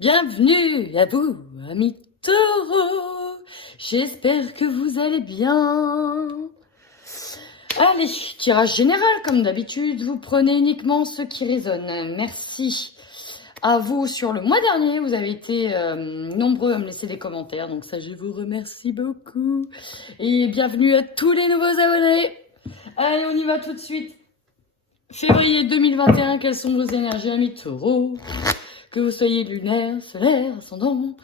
Bienvenue à vous, amis taureaux. J'espère que vous allez bien. Allez, tirage général comme d'habitude. Vous prenez uniquement ce qui résonne. Merci à vous sur le mois dernier. Vous avez été nombreux à me laisser des commentaires. Donc ça, je vous remercie beaucoup. Et bienvenue à tous les nouveaux abonnés. Allez, on y va tout de suite. Février 2021, quelles sont vos énergies, amis taureaux? Que vous soyez lunaire, solaire, ascendant,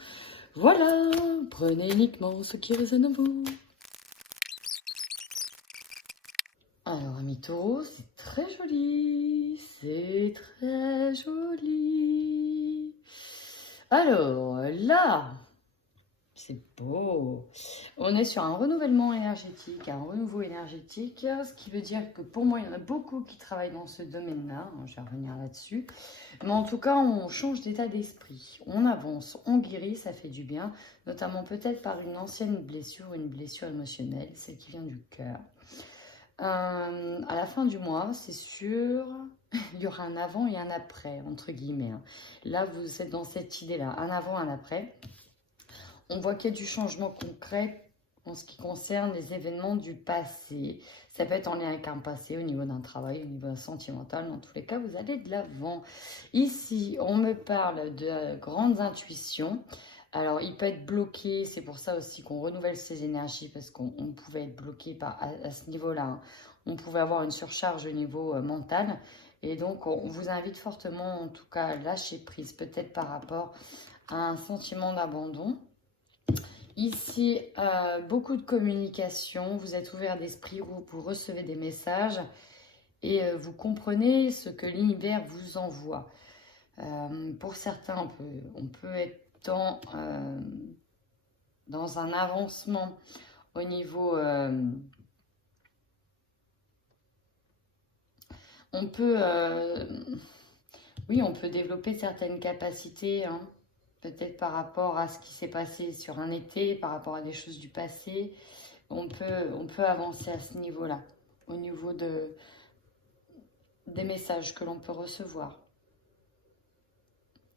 voilà, prenez uniquement ce qui résonne en vous. Alors, amis taureaux, c'est très joli, c'est très joli. Alors, là, c'est beau. On est sur un renouvellement énergétique, un renouveau énergétique, ce qui veut dire que pour moi, il y en a beaucoup qui travaillent dans ce domaine-là. Je vais revenir là-dessus. Mais en tout cas, on change d'état d'esprit. On avance, on guérit, ça fait du bien, notamment peut-être par une ancienne blessure, une blessure émotionnelle, celle qui vient du cœur. À la fin du mois, c'est sûr, il y aura un avant et un après, entre guillemets. Là, vous êtes dans cette idée-là, un avant, un après. On voit qu'il y a du changement concret en ce qui concerne les événements du passé. Ça peut être en lien avec un passé, au niveau d'un travail, au niveau sentimental. Dans tous les cas, vous allez de l'avant. Ici, on me parle de grandes intuitions. Alors, il peut être bloqué. C'est pour ça aussi qu'on renouvelle ses énergies parce qu'on pouvait être bloqué à ce niveau-là. On pouvait avoir une surcharge au niveau mental. Et donc, on vous invite fortement, en tout cas, à lâcher prise, peut-être par rapport à un sentiment d'abandon. Ici, beaucoup de communication, vous êtes ouvert d'esprit, vous recevez des messages et vous comprenez ce que l'univers vous envoie. Pour certains, on peut être dans un avancement au niveau... on peut développer certaines capacités, hein. Peut-être par rapport à ce qui s'est passé sur un été, par rapport à des choses du passé, on peut avancer à ce niveau-là, au niveau des messages que l'on peut recevoir.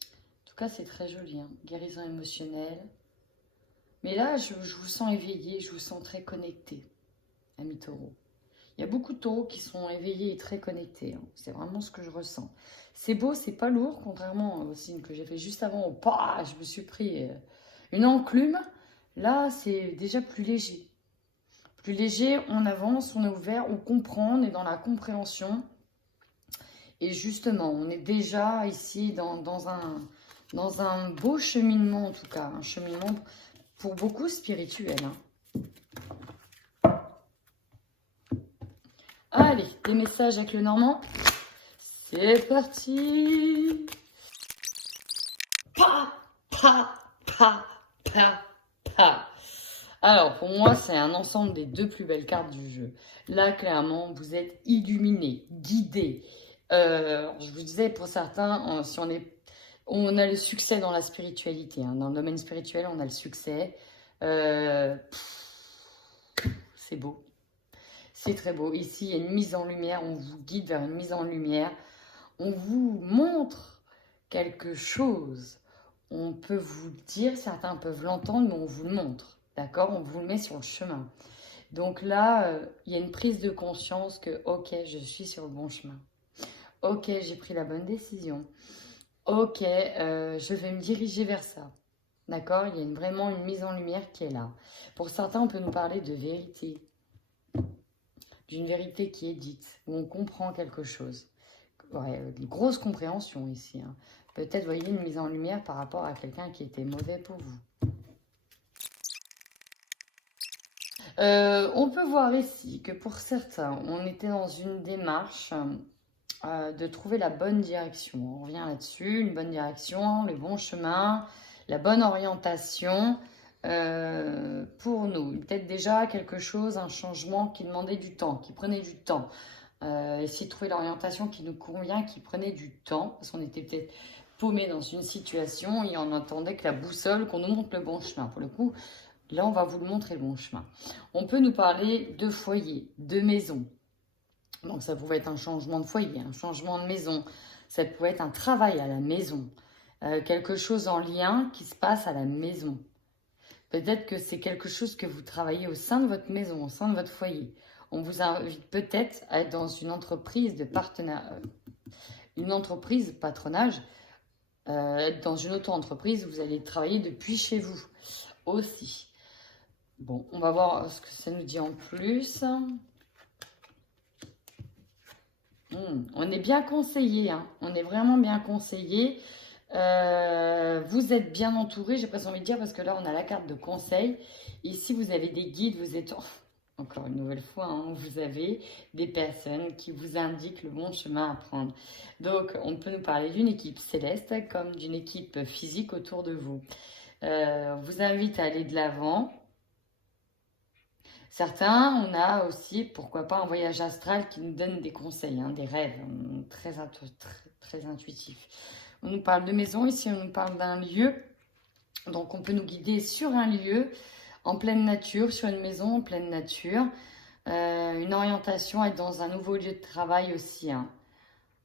En tout cas, c'est très joli, hein. Guérison émotionnelle. Mais là, je vous sens éveillé, je vous sens très connecté, amis taureaux. Il y a beaucoup de taureaux qui sont éveillés et très connectés, hein. C'est vraiment ce que je ressens. C'est beau, c'est pas lourd, contrairement au signe que j'ai fait juste avant où je me suis pris une enclume. Là, c'est déjà plus léger. Plus léger, on avance, on est ouvert, on comprend, on est dans la compréhension. Et justement, on est déjà ici dans un beau cheminement, en tout cas. Un cheminement pour beaucoup spirituel, hein. Allez, des messages avec le Normand. C'est parti. Pa, pa, pa, pa, pa. Alors, pour moi, c'est un ensemble des deux plus belles cartes du jeu. Là, clairement, vous êtes illuminé, guidé. Je vous disais, pour certains, si on a le succès dans la spiritualité, hein. Dans le domaine spirituel, on a le succès. C'est beau. C'est très beau. Ici, il y a une mise en lumière. On vous guide vers une mise en lumière. On vous montre quelque chose. On peut vous le dire, certains peuvent l'entendre, mais on vous le montre. D'accord? On vous le met sur le chemin. Donc là, il y a une prise de conscience que, ok, je suis sur le bon chemin. Ok, j'ai pris la bonne décision. Ok, je vais me diriger vers ça. D'accord? Il y a vraiment une mise en lumière qui est là. Pour certains, on peut nous parler de vérité. D'une vérité qui est dite, où on comprend quelque chose. Ouais, une grosse compréhension ici, hein. Peut-être, voyez, une mise en lumière par rapport à quelqu'un qui était mauvais pour vous. On peut voir ici que pour certains, on était dans une démarche de trouver la bonne direction. On revient là-dessus, une bonne direction, le bon chemin, la bonne orientation pour nous. Peut-être déjà quelque chose, un changement qui demandait du temps, qui prenait du temps. Essayer de trouver l'orientation qui nous convient, qui prenait du temps, parce qu'on était peut-être paumé dans une situation et on attendait que la boussole, qu'on nous montre le bon chemin. Pour le coup, là, on va vous le montrer le bon chemin. On peut nous parler de foyer, de maison. Donc, ça pouvait être un changement de foyer, un changement de maison. Ça pouvait être un travail à la maison. quelque chose en lien qui se passe à la maison. Peut-être que c'est quelque chose que vous travaillez au sein de votre maison, au sein de votre foyer. On vous invite peut-être à être dans une entreprise de partenariat, une entreprise patronage, être dans une auto-entreprise où vous allez travailler depuis chez vous aussi. Bon, on va voir ce que ça nous dit en plus. On est bien conseillé, hein. On est vraiment bien conseillé. Vous êtes bien entouré, j'ai presque envie de dire, parce que là, on a la carte de conseil. Ici, vous avez des guides, vous êtes, encore une nouvelle fois, hein, vous avez des personnes qui vous indiquent le bon chemin à prendre. Donc, on peut nous parler d'une équipe céleste comme d'une équipe physique autour de vous. Vous invite à aller de l'avant. Certains, on a aussi, pourquoi pas, un voyage astral qui nous donne des conseils, hein, des rêves très intuitifs. On nous parle de maison, ici on nous parle d'un lieu. Donc on peut nous guider sur un lieu en pleine nature, sur une maison en pleine nature. Une orientation, être dans un nouveau lieu de travail aussi, hein.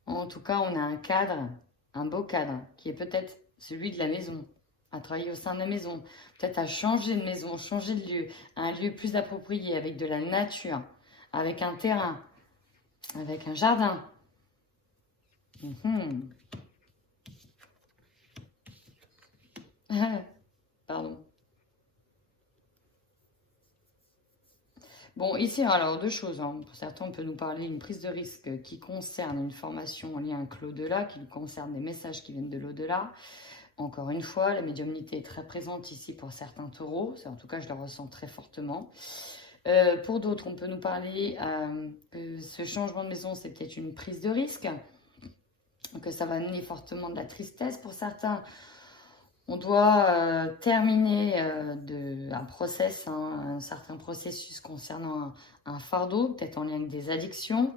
En tout cas, on a un cadre, un beau cadre, qui est peut-être celui de la maison, à travailler au sein de la maison, peut-être à changer de maison, changer de lieu, un lieu plus approprié, avec de la nature, avec un terrain, avec un jardin. Pardon. Bon, ici, alors deux choses, hein. Pour certains, on peut nous parler d'une prise de risque qui concerne une formation en lien avec l'au-delà, qui concerne des messages qui viennent de l'au-delà. Encore une fois, la médiumnité est très présente ici pour certains taureaux. En tout cas, je le ressens très fortement. Pour d'autres, on peut nous parler que ce changement de maison, c'est peut-être une prise de risque, que ça va amener fortement de la tristesse. Pour certains, on doit terminer un process, hein, un certain processus concernant un fardeau, peut-être en lien avec des addictions.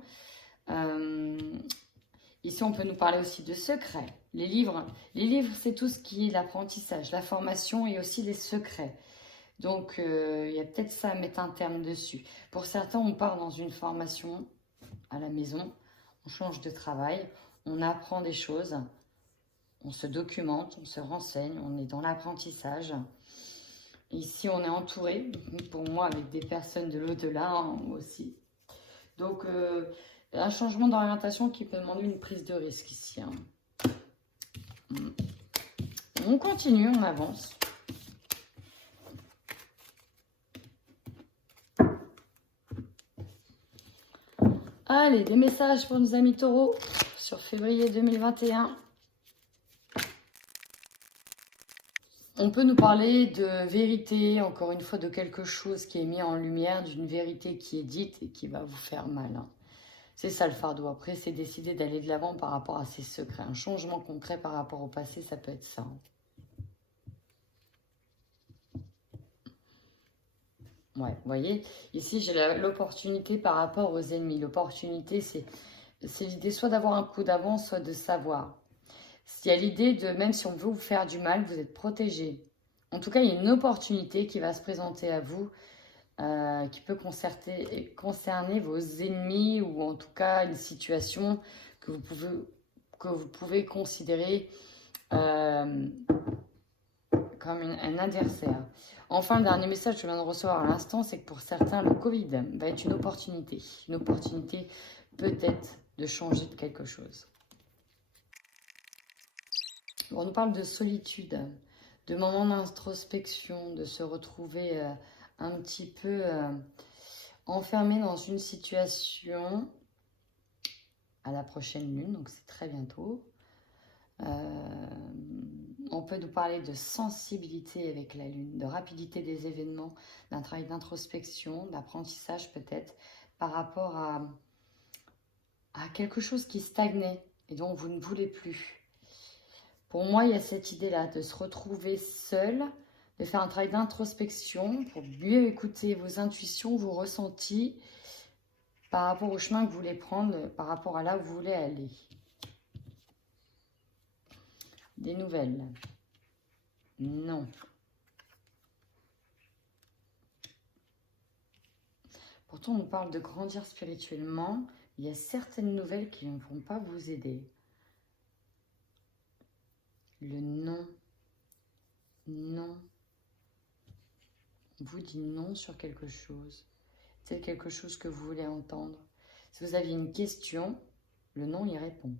Ici, on peut nous parler aussi de secrets. Les livres, c'est tout ce qui est l'apprentissage, la formation et aussi les secrets. Donc, il y a peut-être ça à mettre un terme dessus. Pour certains, on part dans une formation à la maison, on change de travail, on apprend des choses, on se documente, on se renseigne, on est dans l'apprentissage. Ici, on est entouré, pour moi, avec des personnes de l'au-delà, hein, aussi. Donc, un changement d'orientation qui peut demander une prise de risque ici, hein. On continue, on avance. Allez, des messages pour nos amis taureaux sur février 2021. On peut nous parler de vérité, encore une fois, de quelque chose qui est mis en lumière, d'une vérité qui est dite et qui va vous faire mal, hein. C'est ça le fardeau. Après, c'est décider d'aller de l'avant par rapport à ses secrets. Un changement concret par rapport au passé, ça peut être ça. Ouais, vous voyez, ici j'ai l'opportunité par rapport aux ennemis. L'opportunité, c'est l'idée soit d'avoir un coup d'avance, soit de savoir. Il y a l'idée de, même si on veut vous faire du mal, vous êtes protégé. En tout cas, il y a une opportunité qui va se présenter à vous, qui peut concerner vos ennemis, ou en tout cas une situation que vous pouvez considérer comme un adversaire. Enfin, le dernier message que je viens de recevoir à l'instant, c'est que pour certains, le Covid va être une opportunité. Une opportunité peut-être de changer de quelque chose. On nous parle de solitude, de moments d'introspection, de se retrouver un petit peu enfermé dans une situation à la prochaine lune, donc c'est très bientôt. On peut nous parler de sensibilité avec la lune, de rapidité des événements, d'un travail d'introspection, d'apprentissage peut-être, par rapport à quelque chose qui stagnait et dont vous ne voulez plus. Pour moi, il y a cette idée-là de se retrouver seul, de faire un travail d'introspection pour mieux écouter vos intuitions, vos ressentis par rapport au chemin que vous voulez prendre, par rapport à là où vous voulez aller. Des nouvelles? Non. Pourtant, on nous parle de grandir spirituellement. Il y a certaines nouvelles qui ne vont pas vous aider. Le non. Non. On vous dit non sur quelque chose. C'est quelque chose que vous voulez entendre. Si vous aviez une question, le non y répond.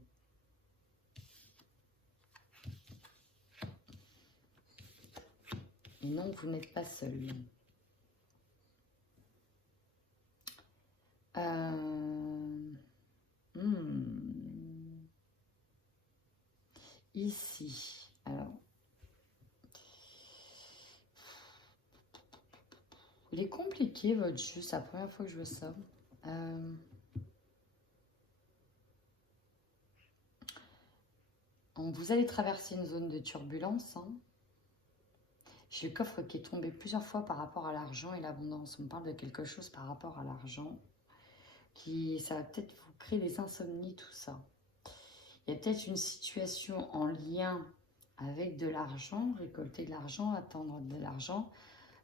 Et non, vous n'êtes pas seul. Ici, alors, il est compliqué votre jeu, c'est la première fois que je vois ça. Vous allez traverser une zone de turbulence. Hein. J'ai le coffre qui est tombé plusieurs fois par rapport à l'argent et l'abondance. On me parle de quelque chose par rapport à l'argent. Ça va peut-être vous créer des insomnies, tout ça. Il y a peut-être une situation en lien avec de l'argent, récolter de l'argent, attendre de l'argent,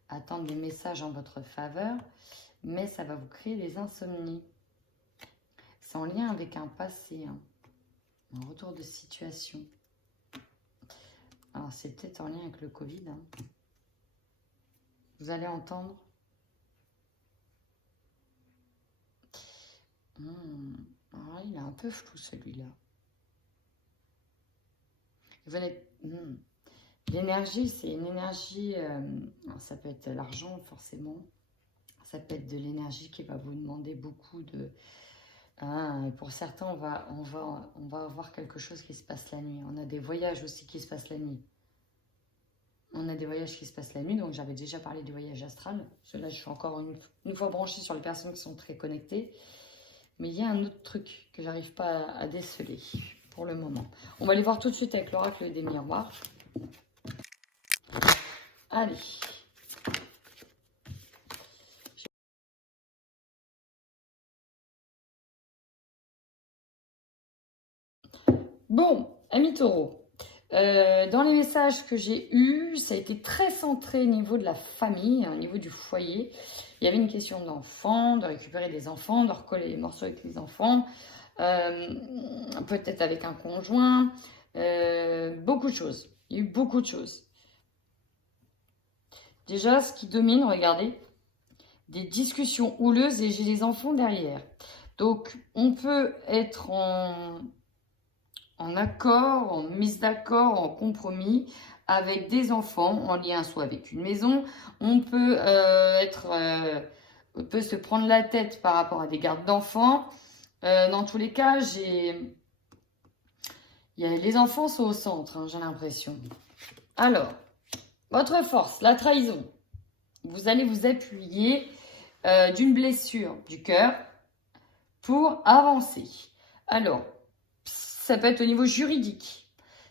attendre des messages en votre faveur, mais ça va vous créer des insomnies. C'est en lien avec un passé, hein, un retour de situation. Alors c'est peut-être en lien avec le Covid. Hein. Vous allez entendre. Ah, il est un peu flou celui-là. L'énergie, c'est une énergie, ça peut être l'argent forcément, ça peut être de l'énergie qui va vous demander beaucoup de... pour certains, on va avoir quelque chose qui se passe la nuit. On a des voyages aussi qui se passent la nuit. On a des voyages qui se passent la nuit, donc j'avais déjà parlé du voyage astral. Là, je suis encore une fois branchée sur les personnes qui sont très connectées. Mais il y a un autre truc que j'arrive pas à déceler pour le moment. On va aller voir tout de suite avec l'oracle des miroirs. Allez. Bon, amis taureaux. Dans les messages que j'ai eus, ça a été très centré au niveau de la famille, au niveau du foyer. Il y avait une question d'enfants, de récupérer des enfants, de recoller les morceaux avec les enfants, peut-être avec un conjoint, beaucoup de choses. Il y a eu beaucoup de choses. Déjà, ce qui domine, regardez, des discussions houleuses et j'ai les enfants derrière. Donc, on peut être en accord, en mise d'accord, en compromis avec des enfants, en lien soit avec une maison. On peut peut se prendre la tête par rapport à des gardes d'enfants. Dans tous les cas, les enfants sont au centre, hein, j'ai l'impression. Alors, votre force, la trahison. Vous allez vous appuyer d'une blessure du cœur pour avancer. Alors, ça peut être au niveau juridique.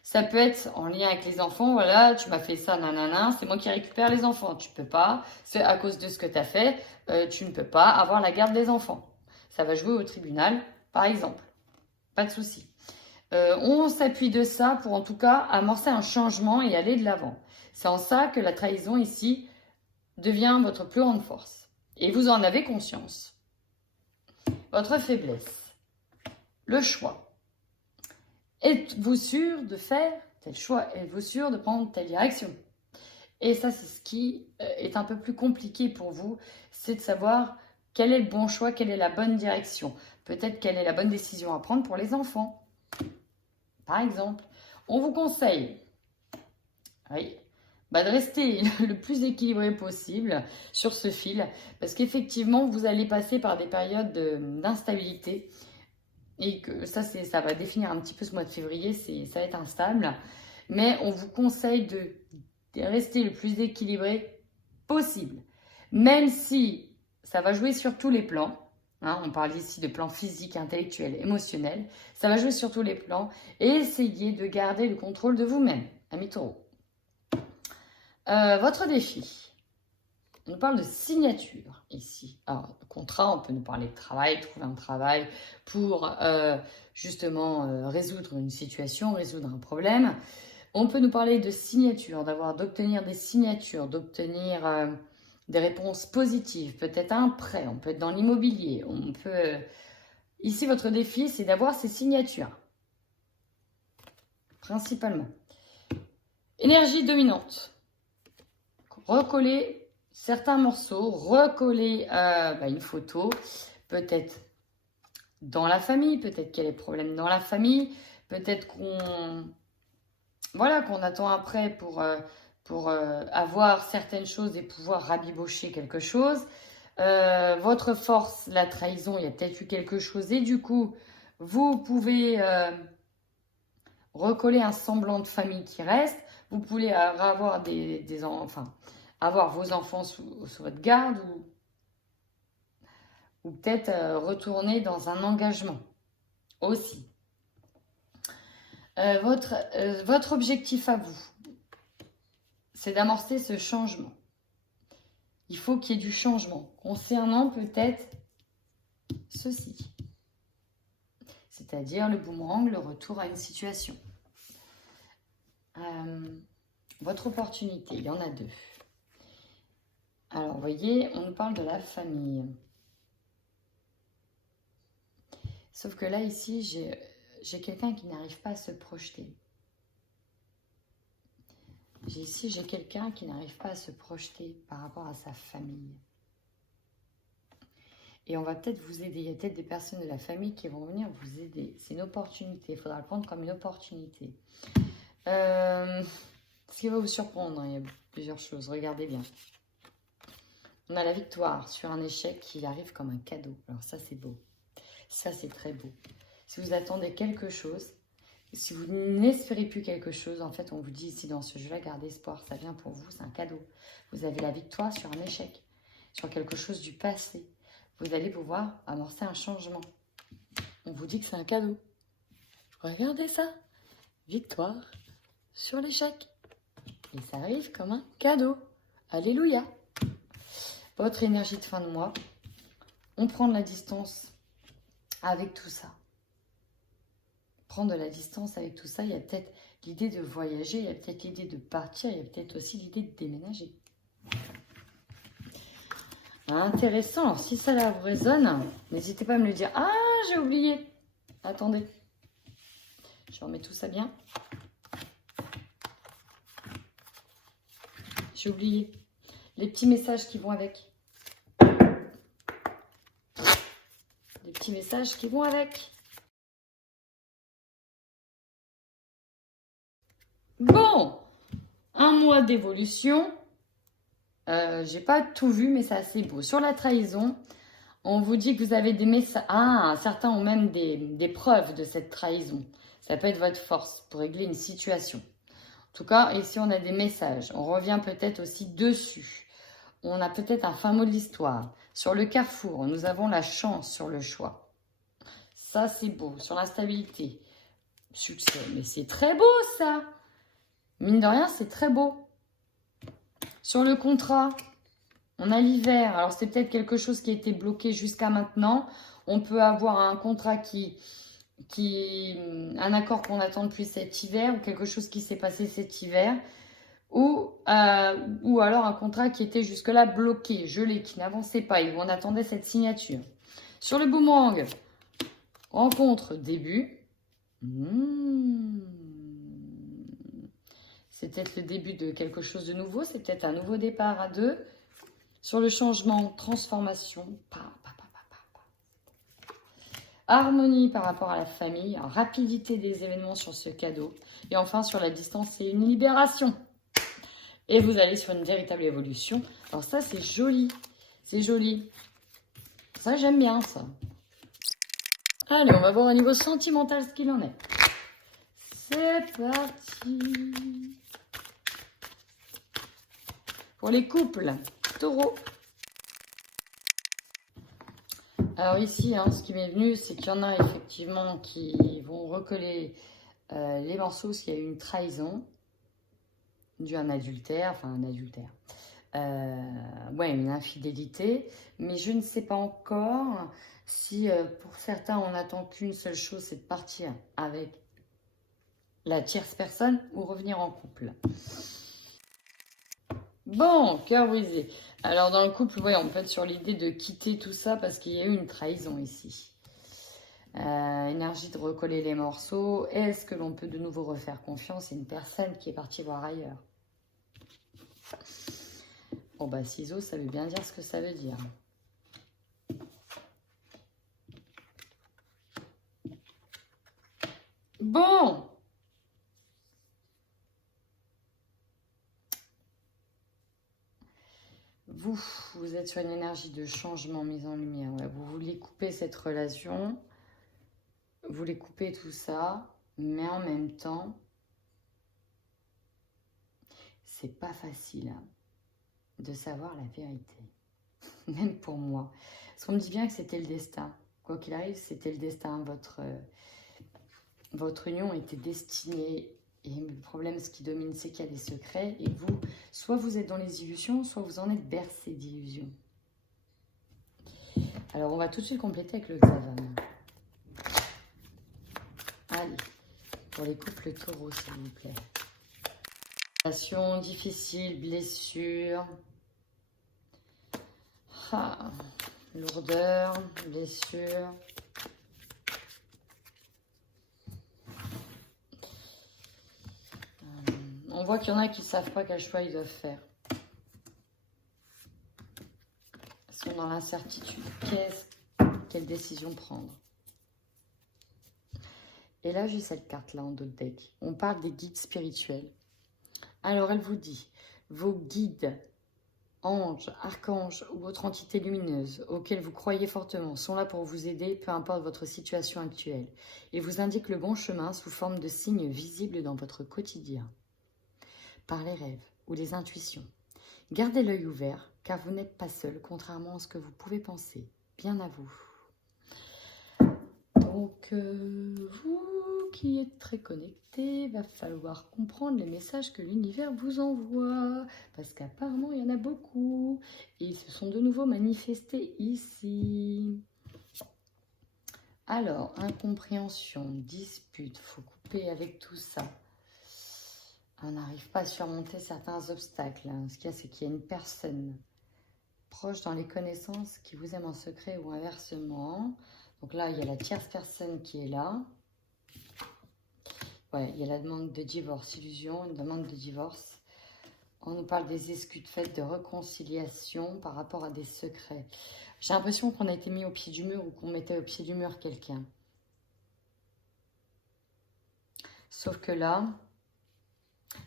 Ça peut être en lien avec les enfants. Voilà, tu m'as fait ça, nanana. C'est moi qui récupère les enfants. Tu peux pas. C'est à cause de ce que tu as fait. Tu ne peux pas avoir la garde des enfants. Ça va jouer au tribunal, par exemple. Pas de souci. On s'appuie de ça pour en tout cas amorcer un changement et aller de l'avant. C'est en ça que la trahison ici devient votre plus grande force. Et vous en avez conscience. Votre faiblesse. Le choix. Êtes-vous sûr de faire tel choix? Êtes-vous sûr de prendre telle direction? Et ça, c'est ce qui est un peu plus compliqué pour vous, c'est de savoir quel est le bon choix, quelle est la bonne direction. Peut-être quelle est la bonne décision à prendre pour les enfants. Par exemple, on vous conseille de rester le plus équilibré possible sur ce fil, parce qu'effectivement, vous allez passer par des périodes d'instabilité. Et que ça va définir un petit peu ce mois de février, ça va être instable. Mais on vous conseille de rester le plus équilibré possible. Même si ça va jouer sur tous les plans. Hein, on parle ici de plans physiques, intellectuels, émotionnels. Ça va jouer sur tous les plans. Et essayez de garder le contrôle de vous-même, amis taureaux. Votre défi. On nous parle de signature ici. Alors, contrat, on peut nous parler de travail, trouver un travail pour justement résoudre une situation, résoudre un problème. On peut nous parler de signature, d'obtenir des signatures, d'obtenir des réponses positives, peut-être un prêt, on peut être dans l'immobilier. Ici, votre défi, c'est d'avoir ces signatures, principalement. Énergie dominante. Recoller certains morceaux, recoller une photo, peut-être dans la famille, peut-être qu'il y a des problèmes dans la famille, peut-être qu'on attend après pour avoir certaines choses et pouvoir rabibocher quelque chose. Votre force, la trahison, il y a peut-être eu quelque chose et du coup, vous pouvez recoller un semblant de famille qui reste. Vous pouvez avoir avoir vos enfants sous votre garde ou peut-être retourner dans un engagement aussi. Votre objectif à vous, c'est d'amorcer ce changement. Il faut qu'il y ait du changement concernant peut-être ceci. C'est-à-dire le boomerang, le retour à une situation. Votre opportunité, il y en a deux. Alors, vous voyez, on nous parle de la famille. Sauf que là, ici, j'ai quelqu'un qui n'arrive pas à se projeter. J'ai quelqu'un qui n'arrive pas à se projeter par rapport à sa famille. Et on va peut-être vous aider. Il y a peut-être des personnes de la famille qui vont venir vous aider. C'est une opportunité. Il faudra le prendre comme une opportunité. Ce qui va vous surprendre, hein, il y a plusieurs choses. Regardez bien. On a la victoire sur un échec qui arrive comme un cadeau. Alors ça, c'est beau. Ça, c'est très beau. Si vous attendez quelque chose, si vous n'espérez plus quelque chose, en fait, on vous dit ici dans ce jeu-là, gardez espoir. Ça vient pour vous, c'est un cadeau. Vous avez la victoire sur un échec, sur quelque chose du passé. Vous allez pouvoir amorcer un changement. On vous dit que c'est un cadeau. Regardez ça. Victoire sur l'échec. Et ça arrive comme un cadeau. Alléluia. Votre énergie de fin de mois. On prend de la distance avec tout ça. Prendre de la distance avec tout ça, il y a peut-être l'idée de voyager, il y a peut-être l'idée de partir, il y a peut-être aussi l'idée de déménager. Intéressant. Alors, si ça vous résonne, n'hésitez pas à me le dire. Ah, j'ai oublié. Attendez. Je remets tout ça bien. J'ai oublié. Les petits messages qui vont avec. Les petits messages qui vont avec. Bon. Un mois d'évolution. J'ai pas tout vu, mais c'est assez beau. Sur la trahison, on vous dit que vous avez des messages. Ah, certains ont même des preuves de cette trahison. Ça peut être votre force pour régler une situation. En tout cas, ici, on a des messages. On revient peut-être aussi dessus. On a peut-être un fin mot de l'histoire. Sur le carrefour, nous avons la chance sur le choix. Ça, c'est beau. Sur la stabilité, succès. Mais c'est très beau, ça. Mine de rien, c'est très beau. Sur le contrat, on a l'hiver. Alors, c'est peut-être quelque chose qui a été bloqué jusqu'à maintenant. On peut avoir un contrat un accord qu'on attend depuis cet hiver ou quelque chose qui s'est passé cet hiver. Ou alors un contrat qui était jusque-là bloqué, gelé, qui n'avançait pas et où on attendait cette signature. Sur le boomerang, rencontre, début. C'est peut-être le début de quelque chose de nouveau, c'est peut-être un nouveau départ à deux. Sur le changement, transformation. Harmonie par rapport à la famille, rapidité des événements sur ce cadeau. Et enfin, sur la distance, c'est une libération. Et vous allez sur une véritable évolution. Alors ça, c'est joli. C'est joli. Ça, j'aime bien ça. Allez, on va voir au niveau sentimental ce qu'il en est. C'est parti. Pour les couples, taureau. Alors ici, ce qui m'est venu, c'est qu'il y en a effectivement qui vont recoller les morceaux s'il y a eu une trahison dû à un adultère, une infidélité, mais je ne sais pas encore si pour certains on n'attend qu'une seule chose, c'est de partir avec la tierce personne ou revenir en couple. Bon, cœur brisé. Alors dans le couple, on peut être sur l'idée de quitter tout ça parce qu'il y a eu une trahison ici. Énergie de recoller les morceaux. Est-ce que l'on peut de nouveau refaire confiance? C'est une personne qui est partie voir ailleurs. Bon, bah, ciseaux, ça veut bien dire ce que ça veut dire. Bon! Vous êtes sur une énergie de changement mise en lumière. Ouais. Vous voulez couper cette relation. Vous voulez couper tout ça. Mais en même temps, c'est pas facile hein, de savoir la vérité. Même pour moi. Parce qu'on me dit bien que c'était le destin. Quoi qu'il arrive, c'était le destin. Votre union était destinée. Et le problème, ce qui domine, c'est qu'il y a des secrets. Et vous, soit vous êtes dans les illusions, soit vous en êtes bercé d'illusions. Alors, on va tout de suite compléter avec le hexagone. Allez, pour les couples taureaux, s'il vous plaît. Relation difficile, blessure. Ah, lourdeur, blessure. On voit qu'il y en a qui ne savent pas quel choix ils doivent faire. Ils sont dans l'incertitude. Quelle décision prendre? Et là, j'ai cette carte-là en dos de deck. On parle des guides spirituels. Alors, elle vous dit, vos guides, anges, archanges ou autres entités lumineuses auxquelles vous croyez fortement sont là pour vous aider, peu importe votre situation actuelle. Ils vous indiquent le bon chemin sous forme de signes visibles dans votre quotidien. Par les rêves ou les intuitions. Gardez l'œil ouvert, car vous n'êtes pas seul, contrairement à ce que vous pouvez penser. Bien à vous. Donc, vous qui êtes très connectés, va falloir comprendre les messages que l'univers vous envoie, parce qu'apparemment, il y en a beaucoup, et ils se sont de nouveau manifestés ici. Alors, incompréhension, dispute, faut couper avec tout ça. On n'arrive pas à surmonter certains obstacles. Ce qu'il y a, c'est qu'il y a une personne proche dans les connaissances qui vous aime en secret ou inversement. Donc là, il y a la tierce personne qui est là. Ouais, il y a la demande de divorce, illusion, une demande de divorce. On nous parle des excuses faites de réconciliation par rapport à des secrets. J'ai l'impression qu'on a été mis au pied du mur ou qu'on mettait au pied du mur quelqu'un. Sauf que là...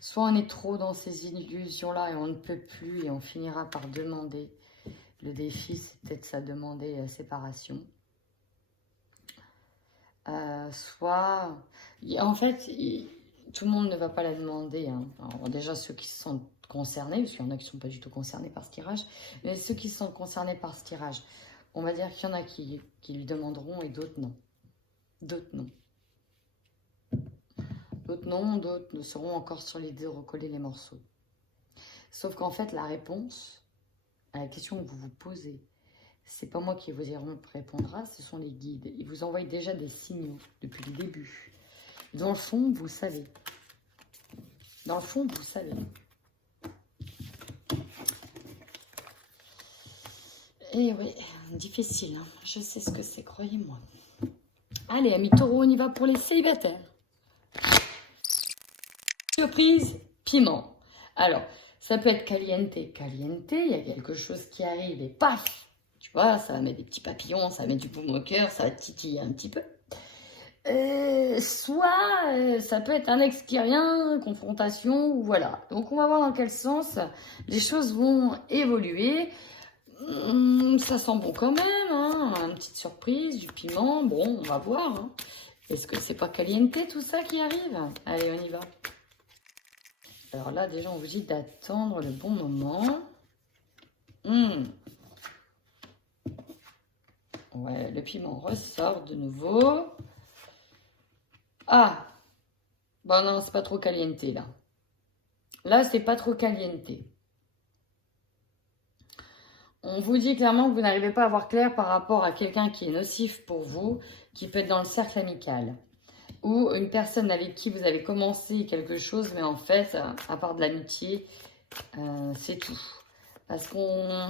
soit on est trop dans ces illusions-là et on ne peut plus et on finira par demander. Le défi, c'est peut-être ça, demander séparation. Soit, en fait, tout le monde ne va pas la demander. Hein. Alors déjà, ceux qui se sentent concernés, parce qu'il y en a qui ne sont pas du tout concernés par ce tirage, mais ceux qui se sentent concernés par ce tirage, on va dire qu'il y en a qui lui demanderont et d'autres non. D'autres non. D'autres non, d'autres ne seront encore sur l'idée de recoller les morceaux. Sauf qu'en fait, la réponse à la question que vous vous posez, c'est pas moi qui vous y répondra, ce sont les guides. Ils vous envoient déjà des signaux depuis le début. Dans le fond, vous savez. Dans le fond, vous savez. Et oui, difficile. Hein. Je sais ce que c'est, croyez-moi. Allez, amis taureaux, on y va pour les célibataires. Surprise, piment. Alors, ça peut être caliente, caliente, il y a quelque chose qui arrive et paf, tu vois, ça va mettre des petits papillons, ça va mettre du baume au cœur, ça va titiller un petit peu. Soit ça peut être un ex qui revient, confrontation, ou voilà. Donc on va voir dans quel sens les choses vont évoluer. Ça sent bon quand même, hein, une petite surprise, du piment, bon, on va voir. Hein. Est-ce que c'est pas caliente tout ça qui arrive? Allez, on y va. Alors là, déjà, on vous dit d'attendre le bon moment. Ouais, le piment ressort de nouveau. Ah! Bon, non, c'est pas trop caliente, là. Là, c'est pas trop caliente. On vous dit clairement que vous n'arrivez pas à voir clair par rapport à quelqu'un qui est nocif pour vous, qui peut être dans le cercle amical. Ou une personne avec qui vous avez commencé quelque chose, mais en fait, à part de l'amitié, c'est tout. Parce qu'on...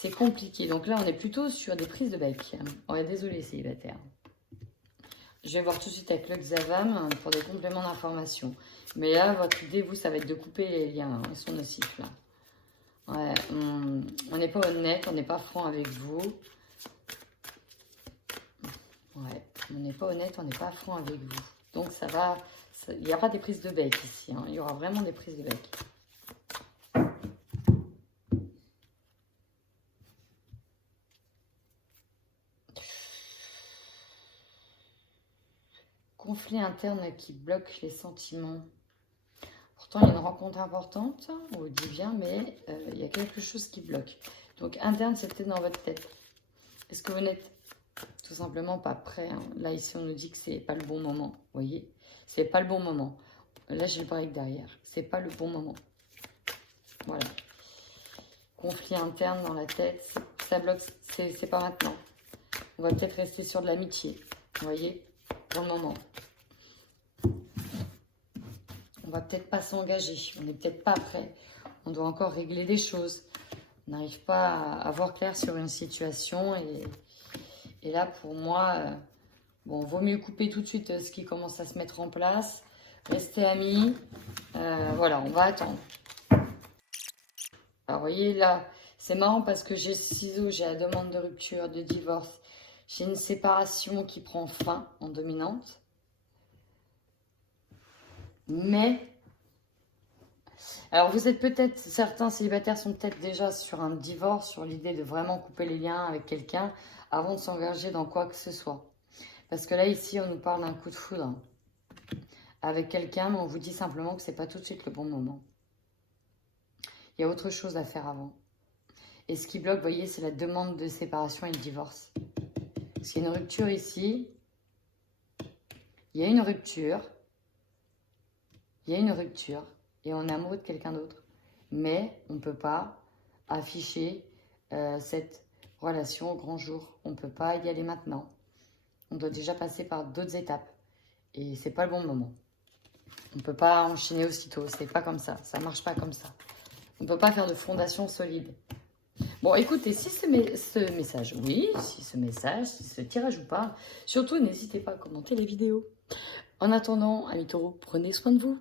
c'est compliqué. Donc là, on est plutôt sur des prises de bec. Ouais, désolé, célibataire. Je vais voir tout de suite avec le Xavam pour des compléments d'information. Mais là, votre idée, vous, ça va être de couper les liens. Ils sont nocifs, là. Ouais, on n'est pas honnête, on n'est pas franc avec vous. Ouais, on n'est pas honnête, on n'est pas franc avec vous. Donc ça va, il y aura des prises de bec ici. Hein. Il y aura vraiment des prises de bec. Conflit interne qui bloque les sentiments. Pourtant, il y a une rencontre importante, on vous dit bien, mais il y a quelque chose qui bloque. Donc, interne, c'était dans votre tête. Est-ce que vous n'êtes tout simplement pas prêt, hein? Là, ici, on nous dit que c'est pas le bon moment. Vous voyez? C'est pas le bon moment. Là, j'ai le break derrière. C'est pas le bon moment. Voilà. Conflit interne dans la tête. Ça bloque. C'est pas maintenant. On va peut-être rester sur de l'amitié. Vous voyez? Pour le moment. On va peut-être pas s'engager. On n'est peut-être pas prêt. On doit encore régler des choses. On n'arrive pas à voir clair sur une situation. Et là, pour moi, bon, vaut mieux couper tout de suite ce qui commence à se mettre en place. Rester amis. Voilà, on va attendre. Alors, vous voyez, là, c'est marrant parce que j'ai ce ciseau, j'ai la demande de rupture, de divorce. J'ai une séparation qui prend fin en dominante. Mais, alors vous êtes peut-être, certains célibataires sont peut-être déjà sur un divorce, sur l'idée de vraiment couper les liens avec quelqu'un avant de s'engager dans quoi que ce soit. Parce que là, ici, on nous parle d'un coup de foudre avec quelqu'un, mais on vous dit simplement que c'est pas tout de suite le bon moment. Il y a autre chose à faire avant. Et ce qui bloque, vous voyez, c'est la demande de séparation et le divorce. Parce qu'il y a une rupture ici. Il y a une rupture. Il y a une rupture. Et on est amoureux de quelqu'un d'autre. Mais on ne peut pas afficher cette relation au grand jour. On ne peut pas y aller maintenant. On doit déjà passer par d'autres étapes. Et c'est pas le bon moment. On ne peut pas enchaîner aussitôt. C'est pas comme ça. Ça marche pas comme ça. On ne peut pas faire de fondation solide. Bon, écoutez, si ce message, oui, si ce tirage vous parle, surtout n'hésitez pas à commenter les vidéos. En attendant, amis taureaux, prenez soin de vous.